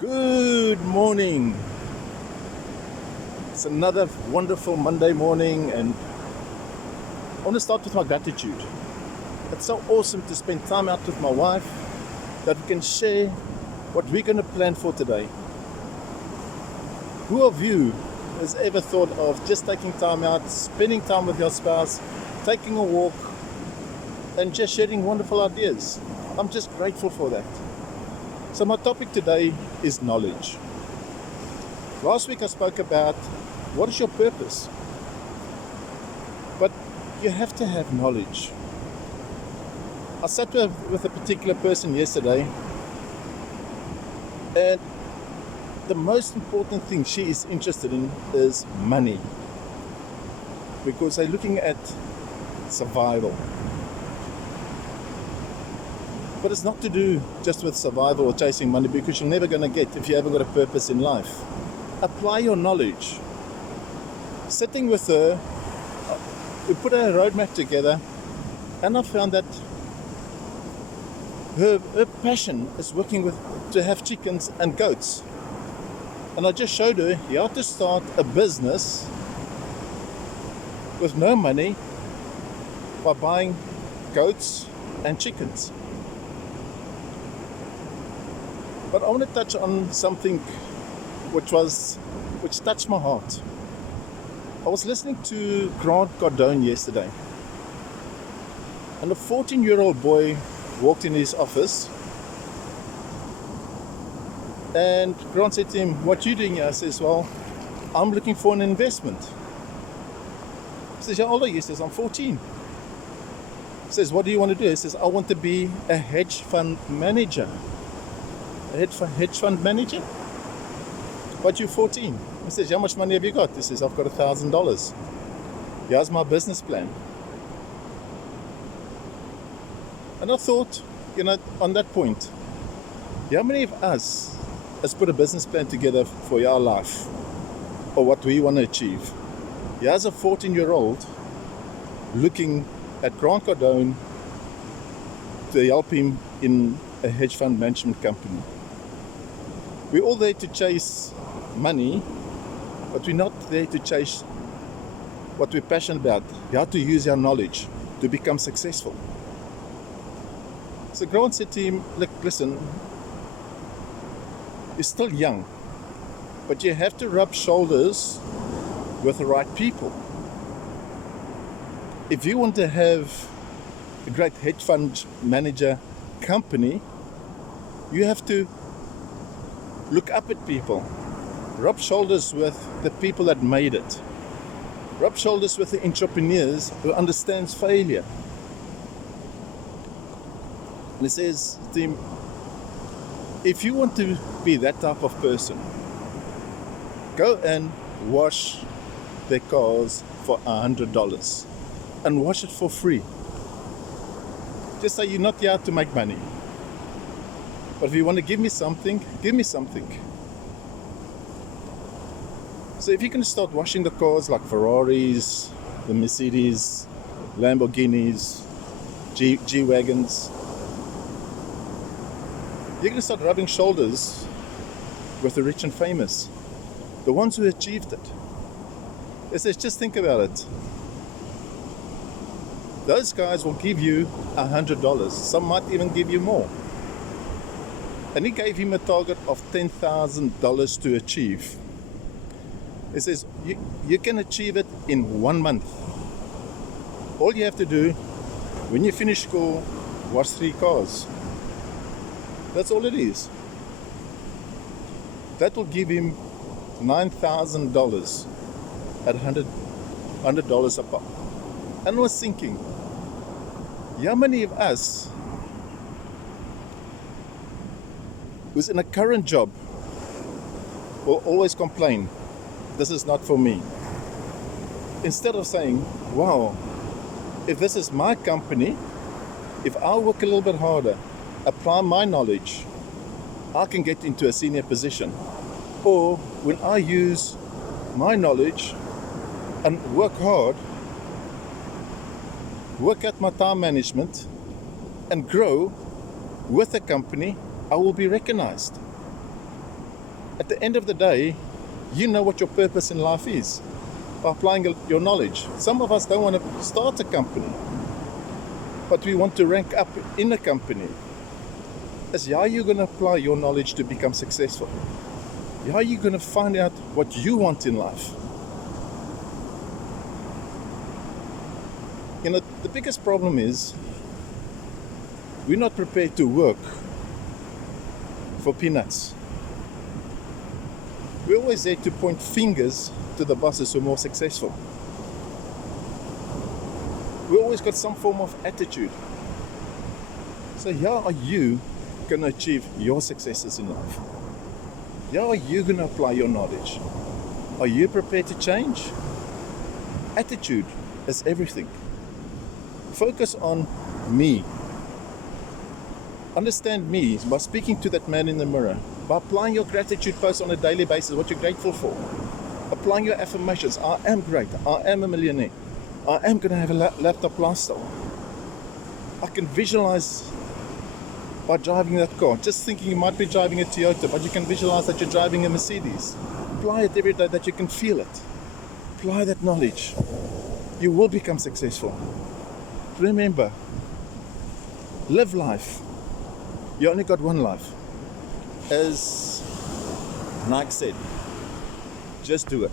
Good morning. It's another wonderful Monday morning, and I want to start with my gratitude. It's so awesome to spend time out with my wife, that we can share what we're going to plan for today. Who of you has ever thought of just taking time out, spending time with your spouse, taking a walk, and just sharing wonderful ideas? I'm just grateful for that. So my topic today is knowledge. Last week I spoke about what is your purpose? But you have to have knowledge. I sat with a particular person yesterday, and the most important thing she is interested in is money, because they're looking at survival. But it's not to do just with survival or chasing money, because you're never going to get if you haven't got a purpose in life. Apply your knowledge. Sitting with her, we put a roadmap together, and I found that her passion is working to have chickens and goats. And I just showed her how to start a business with no money by buying goats and chickens. But I want to touch on something which touched my heart. I was listening to Grant Cardone yesterday, and a 14-year-old boy walked in his office, and Grant said to him, "What are you doing here?" I says, "Well, I'm looking for an investment." He says, "How old are you?" He says, "I'm 14. He says, "What do you want to do?" He says, "I want to be a hedge fund manager." A hedge fund manager? But you're 14. He says, "How much money have you got?" He says, "I've got $1,000. Here's my business plan." And I thought, on that point, how many of us has put a business plan together for our life, or what we want to achieve? Here's a 14-year-old looking at Grant Cardone to help him in a hedge fund management company. We're all there to chase money, but we're not there to chase what we're passionate about, how to use our knowledge to become successful. So Grant said to him, "Look, listen, you're still young, but you have to rub shoulders with the right people. If you want to have a great hedge fund manager company, you have to look up at people, rub shoulders with the people that made it, rub shoulders with the entrepreneurs who understands failure." And he says to him, if you want to be that type of person, go and wash their cars for $100 and wash it for free. Just say, you're not here to make money, but if you want to give me something, give me something. So if you can start washing the cars like Ferraris, the Mercedes, Lamborghinis, G-Wagons, you're going to start rubbing shoulders with the rich and famous, the ones who achieved it. It says, just think about it. Those guys will give you $100. Some might even give you more. And he gave him a target of $10,000 to achieve. He says, you can achieve it in 1 month. All you have to do, when you finish school, wash 3 cars. That's all it is. That will give him $9,000 at $100 a pop. And I was thinking, how many of us who's in a current job will always complain, this is not for me? Instead of saying, wow, if this is my company, if I work a little bit harder, apply my knowledge, I can get into a senior position. Or when I use my knowledge and work hard, work at my time management, and grow with the company, I will be recognized. At the end of the day, you know what your purpose in life is by applying your knowledge. Some of us don't want to start a company, but we want to rank up in a company. As how are you going to apply your knowledge to become successful? How are you going to find out what you want in life? The biggest problem is we're not prepared to work for peanuts. We're always there to point fingers to the bosses who are more successful. We always got some form of attitude. So how are you going to achieve your successes in life? How are you going to apply your knowledge? Are you prepared to change? Attitude is everything. Focus on me. Understand me by speaking to that man in the mirror, by applying your gratitude post on a daily basis, what you're grateful for. Applying your affirmations. I am great. I am a millionaire. I am going to have a laptop lifestyle. I can visualize by driving that car. Just thinking you might be driving a Toyota, but you can visualize that you're driving a Mercedes. Apply it every day that you can feel it. Apply that knowledge. You will become successful. Remember, live life. You only got one life. As Nike said, just do it.